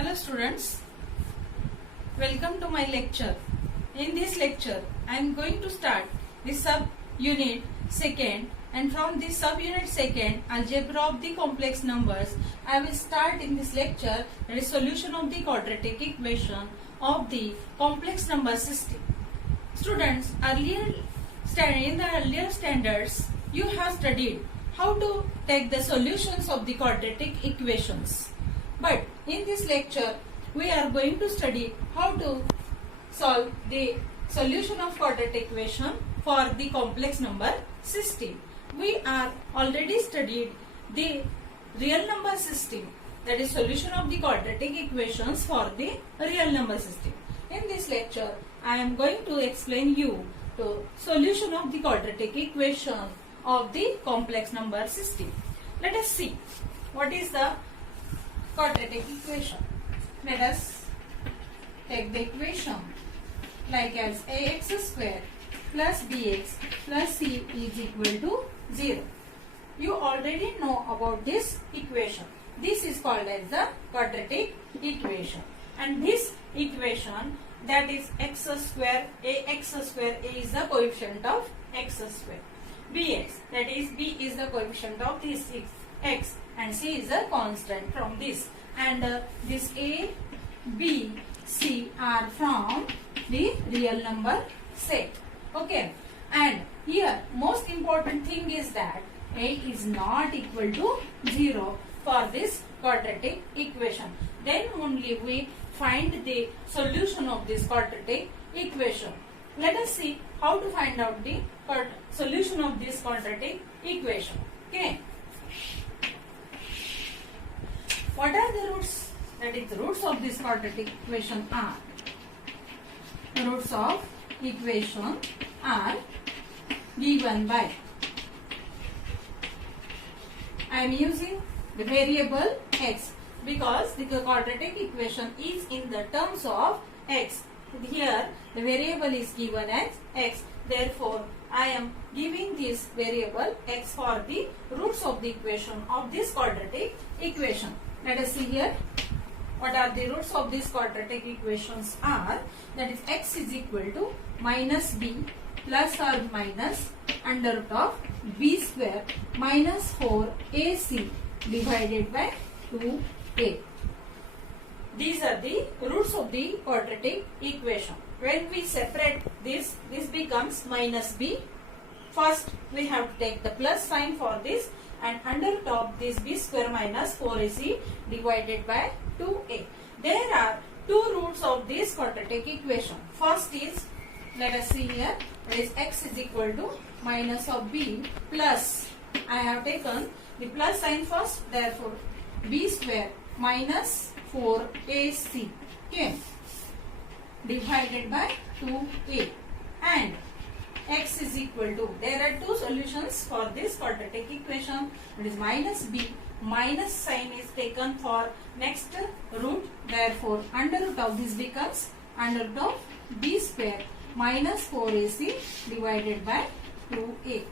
Hello students, welcome to my lecture. In this lecture, I am going to start the sub-unit second, and from this sub-unit second, algebra of the complex numbers, I will start in this lecture the solution of the quadratic equation of the complex number system. Students, in the earlier standards, you have studied how to take the solutions of the quadratic equations. But in this lecture, we are going to study how to solve the solution of quadratic equation for the complex number system. We are already studied the real number system, that is solution of the quadratic equations for the real number system. In this lecture, I am going to explain you the solution of the quadratic equation of the complex number system. Let us see what is the quadratic equation. Let us take the equation like as ax square plus bx plus c is equal to 0. You already know about this equation. This is called as the quadratic equation, and this equation, that is x square, ax square, a is the coefficient of x square, bx, that is b is the coefficient of this x, and c is a constant from this, and this a, b, c are from the real number set. Okay, and here most important thing is that a is not equal to 0 for this quadratic equation. Then only we find the solution of this quadratic equation. Let us see how to find out the solution of this quadratic equation. Okay. What are the roots? That is, the roots of this quadratic equation are, the roots of equation are given by, I am using the variable x because the quadratic equation is in the terms of x. Here the variable is given as x. Therefore, I am giving this variable x for the roots of the equation of this quadratic equation. Let us see here what are the roots of these quadratic equations are. That is, x is equal to minus b plus or minus under root of b square minus 4ac divided by 2a. These are the roots of the quadratic equation. When we separate this becomes minus b. First, we have to take the plus sign for this, and under top this b square minus 4ac divided by 2a. There are two roots of this quadratic equation. First is, let us see here, that is x is equal to minus of b plus, I have taken the plus sign first, therefore b square minus 4ac, okay, divided by 2a, and x is equal to, there are two solutions for this quadratic equation. It is minus b, minus sign is taken for next root, therefore under root of this becomes under root of b square minus 4ac divided by 2a.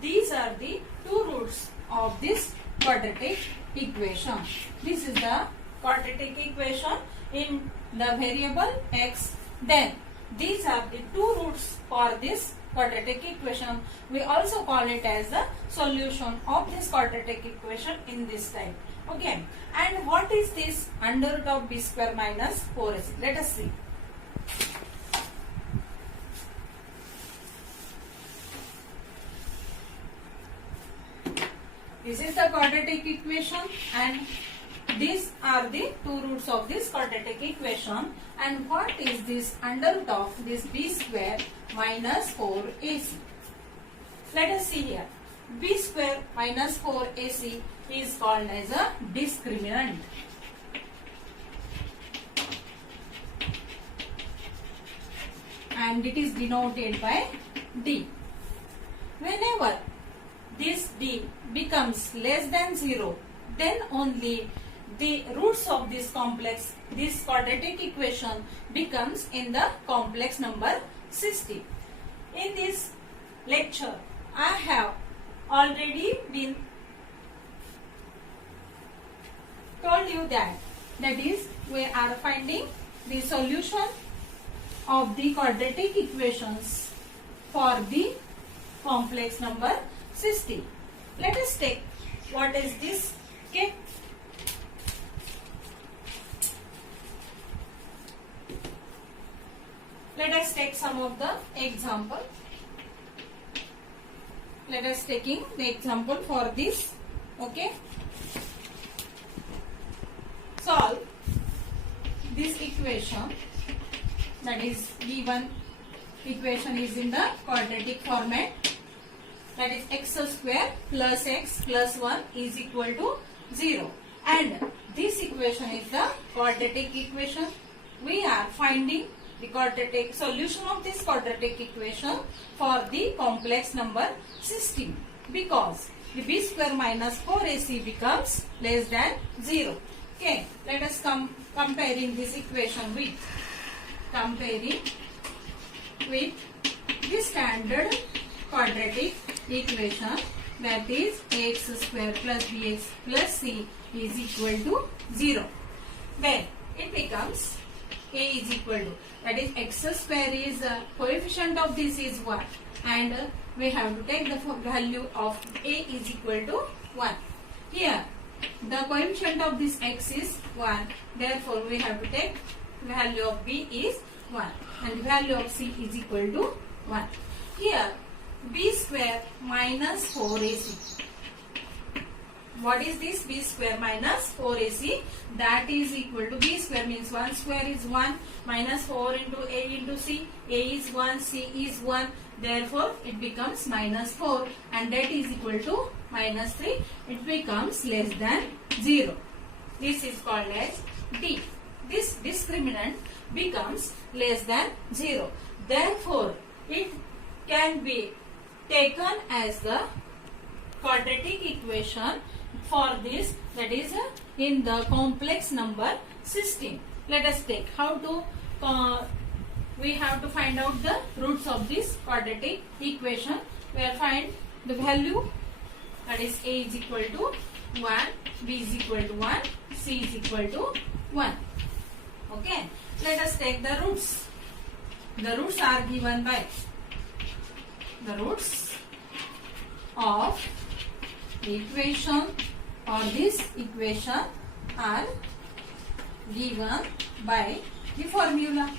These are the two roots of this quadratic equation. This is the quadratic equation in the variable x. Then these are the two roots for this quadratic equation. We also call it as the solution of this quadratic equation in this type. Okay. And what is this under root of b square minus 4ac? Let us see. This is the quadratic equation, and these are the two roots of this quadratic equation. And what is this under root of this b square minus 4ac? Let us see here. B square minus 4ac is called as a discriminant. And it is denoted by d. Whenever this d becomes less than 0, then only the roots of this quadratic equation becomes in the complex number system. In this lecture, I have already been told you that that is we are finding the solution of the quadratic equations for the complex number system. Let us take what is this. Okay, let us take some of the example. Let us taking the example for this. Okay, solve this equation, that is given equation is in the quadratic format, that is x square plus x plus 1 is equal to 0, and this equation is the quadratic equation. We are finding the quadratic solution of this quadratic equation for the complex number system, because the b square minus 4ac becomes less than 0. Okay, let us comparing this equation with the standard quadratic equation, that is ax square plus bx plus c is equal to 0. Then it becomes a is equal to, that is x square is coefficient of this is 1, and we have to take the value of a is equal to 1. Here the coefficient of this x is 1, therefore we have to take value of b is 1 and value of c is equal to 1. Here b square minus 4ac. What is this? B square minus 4ac, that is equal to, b square means 1 square is 1 minus 4 into a into c. A is 1, c is 1, therefore it becomes minus 4, and that is equal to minus 3. It becomes less than 0. This is called as d. This discriminant becomes less than 0. Therefore it can be taken as the quadratic equation for this, that is in the complex number system. Let us take how to we have to find out the roots of this quadratic equation. We will find the value, that is a is equal to 1, b is equal to 1, c is equal to 1. Okay, let us take the roots. The roots are given by the roots of equation, or this equation are given by the formula.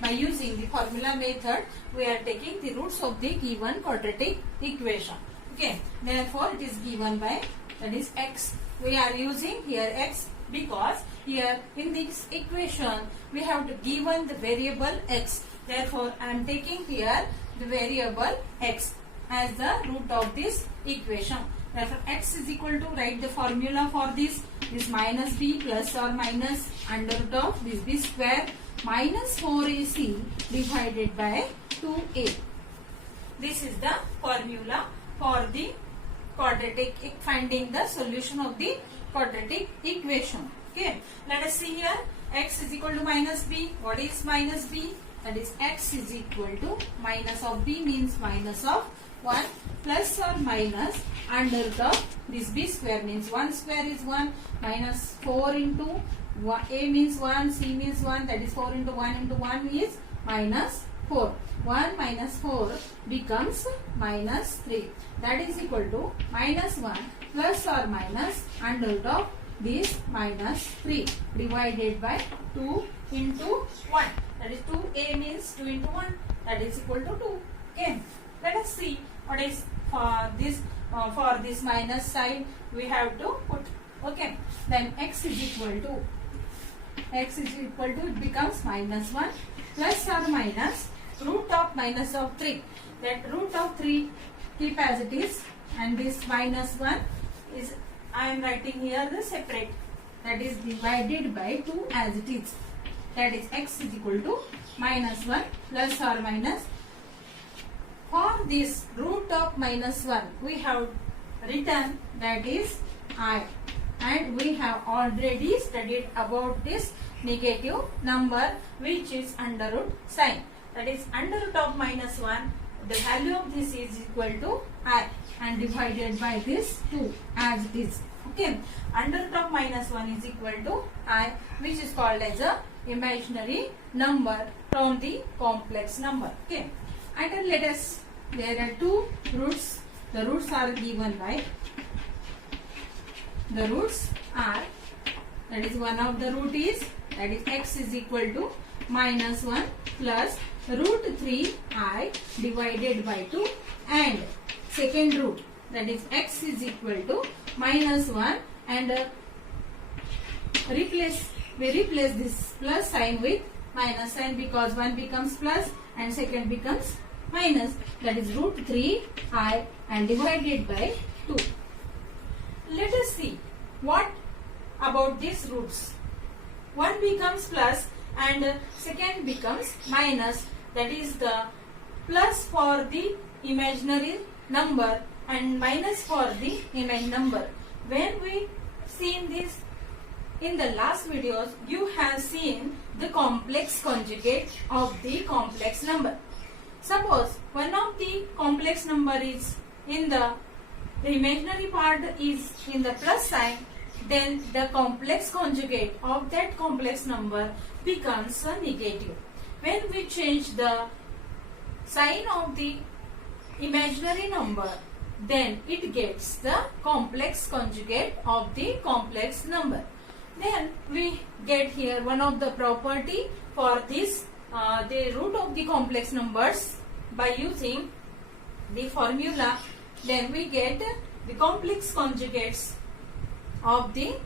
By using the formula method, we are taking the roots of the given quadratic equation. Okay, therefore it is given by, that is x. We are using here x because here in this equation we have to given the variable x. Therefore I am taking here the variable x as the root of this equation. Therefore x is equal to, write the formula for this minus b plus or minus under root of this b square minus 4ac divided by 2a. This is the formula for the quadratic, finding the solution of the quadratic equation. Okay, let us see here, x is equal to minus b. What is minus b? That is x is equal to minus of b means minus of 1 plus or minus under root of this b square means 1 square is 1 minus 4 into a means 1, c means 1, that is 4 into 1 is minus 4. 1 minus 4 becomes minus 3. That is equal to minus 1 plus or minus under root of this minus 3 divided by 2 into 1. That is 2a means 2 into 1, that is equal to 2. Okay, let us see what is for this minus side we have to put. Okay, then x is equal to, it becomes minus 1 plus or minus root of minus of 3. That root of 3 keep as it is, and this minus 1 is, I am writing here the separate, that is divided by 2 as it is. That is x is equal to minus 1 plus or minus. For this root of minus 1 we have written, that is I, and we have already studied about this negative number which is under root sign. That is under root of minus 1, the value of this is equal to I, and divided by this 2 as it is. Okay, under root of minus 1 is equal to I, which is called as a imaginary number from the complex number. Okay, and let us, there are two roots. The roots are given by, the roots are, that is one of the root is, that is x is equal to minus 1 plus root 3I divided by 2, and second root, that is x is equal to minus 1, and we replace this plus sign with minus sign, because one becomes plus and second becomes minus, that is root 3I and divided by 2. Let us see what about these roots. One becomes plus and second becomes minus, that is the plus for the imaginary number and minus for the imaginary number. When we seen this in the last videos, you have seen the complex conjugate of the complex number. Suppose one of the complex number is in the imaginary part is in the plus sign, then the complex conjugate of that complex number becomes a negative. When we change the sign of the imaginary number, then it gets the complex conjugate of the complex number. Then we get here one of the property for this, the root of the complex numbers by using the formula. Then we get the complex conjugates of the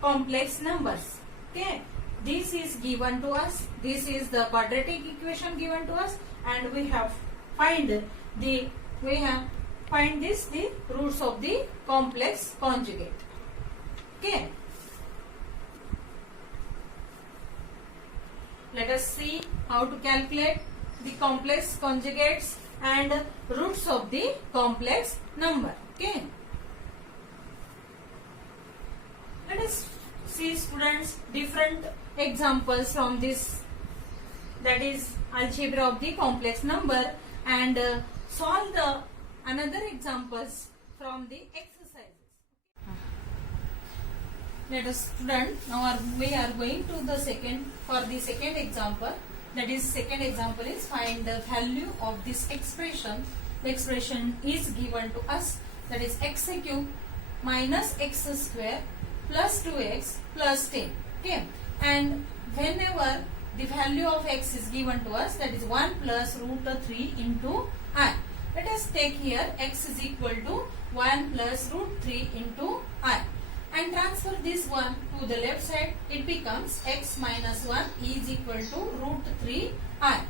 complex numbers. Okay, this is given to us. This is the quadratic equation given to us, and we have find the roots of the complex conjugate. Okay, let us see how to calculate the complex conjugates and roots of the complex number. Okay, let us see, students, different examples from this, that is algebra of the complex number, and solve the another examples from the exercises. Let us, student, now we are going to the second example. That is, second example is find the value of this expression. The expression is given to us, that is x cube minus x square plus 2x plus 10. Okay, and whenever the value of x is given to us, that is 1 plus root 3 into I. Let us take here x is equal to 1 plus root 3 into I, and transfer this 1 to the left side. It becomes x minus 1 is equal to root 3I,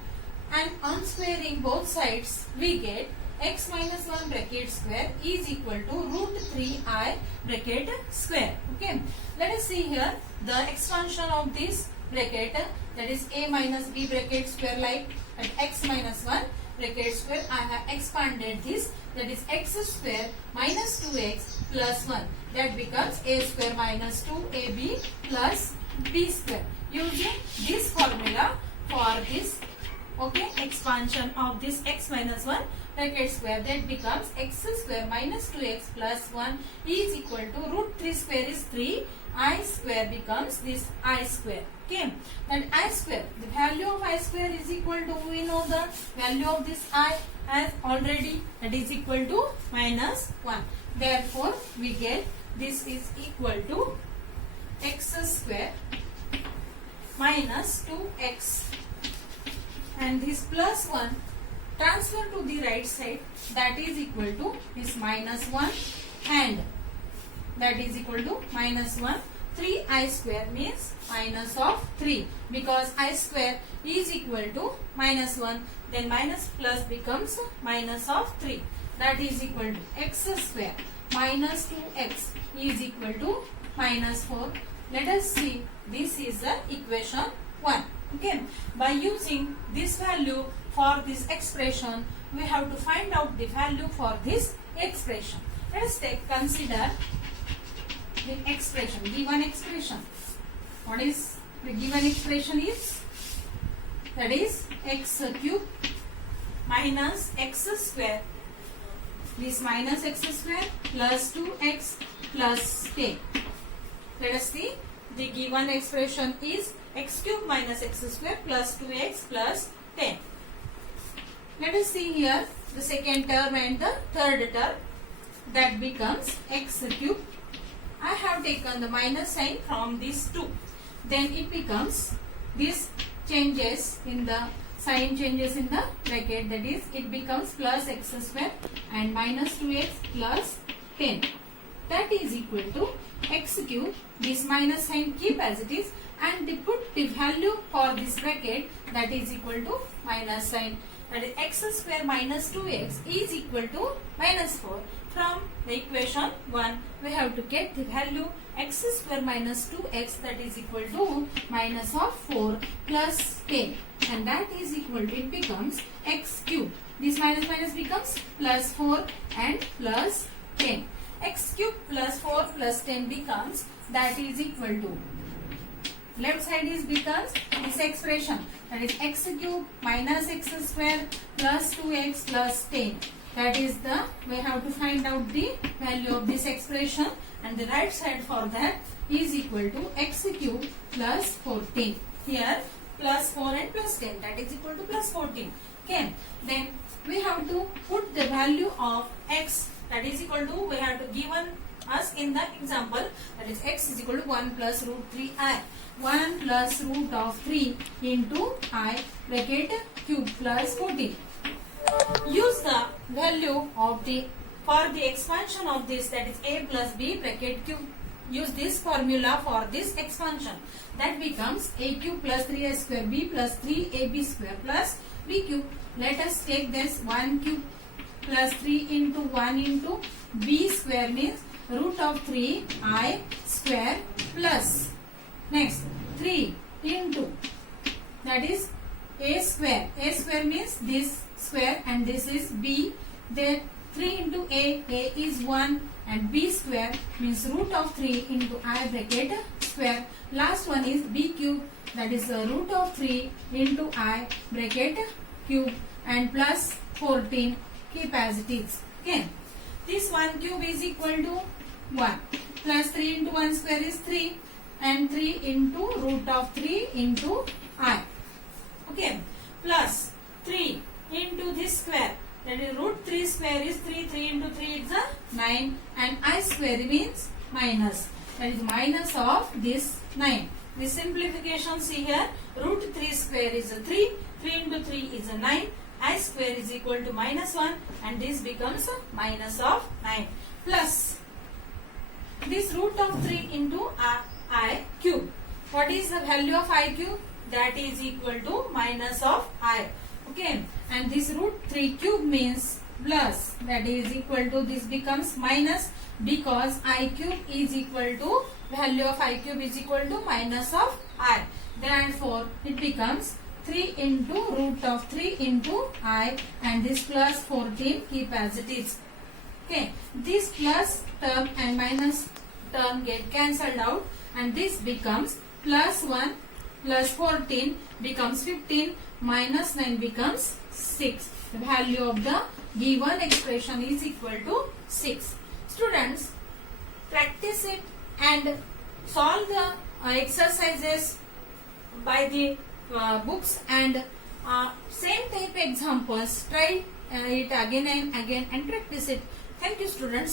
and on squaring both sides we get x minus 1 bracket square is equal to root 3I bracket square. Okay, let us see here the expansion of this bracket, that is a minus b bracket square, like at x minus 1 bracket square I have expanded this, that is x square minus 2x plus 1, that becomes a square minus 2ab plus b square. Using this formula for this, okay, expansion of this x minus 1 bracket square, that becomes x square minus 2x plus 1 is equal to root 3 square is 3, I square becomes this I square. Okay, and I square, the value of I square is equal to, we know the value of this I as already, that is equal to minus 1. Therefore, we get this is equal to x square minus 2x, and this plus 1 transfer to the right side, that is equal to this minus 1, and that is equal to minus 1. 3I square means minus of 3, because I square is equal to minus 1, then minus plus becomes minus of 3, that is equal to x square minus 2x is equal to minus 4. Let us see, this is the equation 1. Okay, by using this value for this expression, we have to find out the value for this expression. Let us consider the expression, given expression. What is the given expression is? That is x cube minus x square this minus x square plus 2x plus 10. Let us see. The given expression is x cube minus x square plus 2x plus 10. Let us see here the second term and the third term. That becomes x cube. I have taken the minus sign from these two. Then it becomes, this changes in the sign, changes in the bracket, that is it becomes plus x square and minus 2x plus 10. That is equal to x cube. This minus sign keep as it is and they put the value for this bracket, that is equal to minus sign. That is x square minus 2x is equal to minus 4. From the equation 1, we have to get the value x square minus 2x, that is equal to minus of 4 plus 10, and that is equal to, it becomes x cube. This minus minus becomes plus 4 and plus 10. X cube plus 4 plus 10 becomes, that is equal to, left side is becomes this expression, that is x cube minus x square plus 2x plus 10. That is the, we have to find out the value of this expression, and the right side for that is equal to x cube plus 14. Here plus 4 and plus 10, that is equal to plus 14. Okay. Then we have to put the value of x, that is equal to, we have to given us in the example, that is x is equal to 1 plus root 3i. 1 plus root of 3 into I bracket cube plus 14. Use the value of the, for the expansion of this, that is a plus b bracket cube. Use this formula for this expansion. That becomes a cube plus 3a square b plus 3ab square plus b cube. Let us take this 1 cube plus 3 into 1 into b square means root of 3i square plus next 3 into, that is a square. A square means this square and this is b. Then 3 into a is 1 and b square means root of 3 into I bracket square. Last one is b cube, that is the root of 3 into I bracket cube and plus 14, keep as it is. Okay. This 1 cube is equal to 1 plus 3 into 1 square is 3 and 3 into root of 3 into I. Okay. Plus 3 into this square, that is root 3 square is 3, 3 into 3 is a 9 and I square means minus, that is minus of this 9. The simplification, see here, root 3 square is a 3, 3 into 3 is a 9, I square is equal to minus 1 and this becomes a minus of 9 plus this root of 3 into I cube. What is the value of I cube? That is equal to minus of I. Okay, and this root 3 cube means plus, that is equal to, this becomes minus because I cube is equal to, value of I cube is equal to minus of I. Therefore, it becomes 3 into root of 3 into I and this plus 14 keep as it is. Okay, this plus term and minus term get cancelled out and this becomes plus 1 plus 14 becomes 15 minus 9 becomes 6. The value of the given expression is equal to 6. Students, practice it and solve the exercises by the books and same type examples. Try it again and again and practice it. Thank you, students.